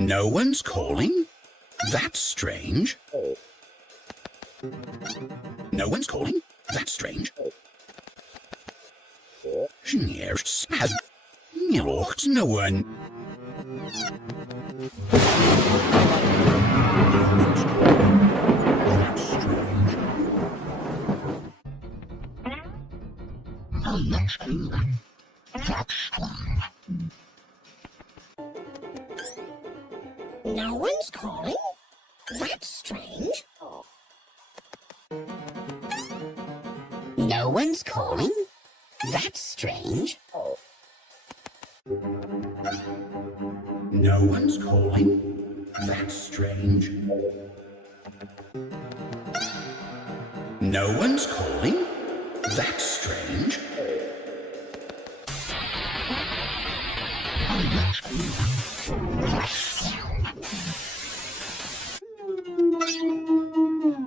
No one's calling? That's strange. No one's calling? That's strange. No one. That's strange. No one's calling? That's strange. No one's calling? That's strange. No one's calling? That's strange. No one's calling? That's strange.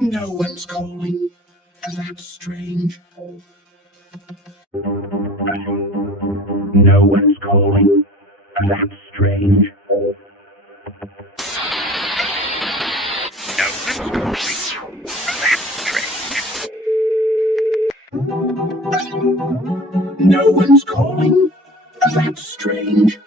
No one's calling? That's strange. No one's calling? That's strange. No one's calling? That's strange.